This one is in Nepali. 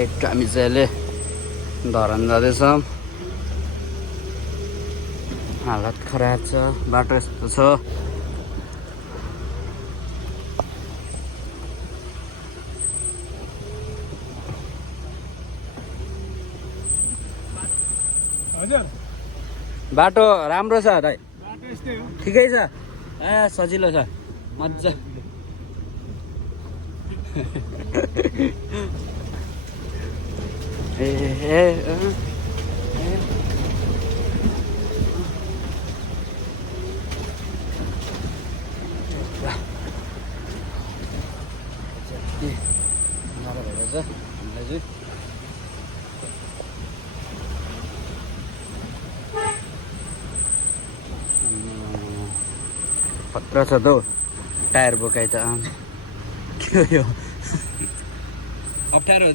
राइट हामी चाहिँ अहिले धरान जाँदैछौँ। हालत खराब छ, बाटो यस्तो छ। बाटो राम्रो छ दाइ, ठिकै छ, सजिलो छ, मजा। खतरा छ त हौ, टायर बोकाइ त के हो यो, अप्ठ्यारो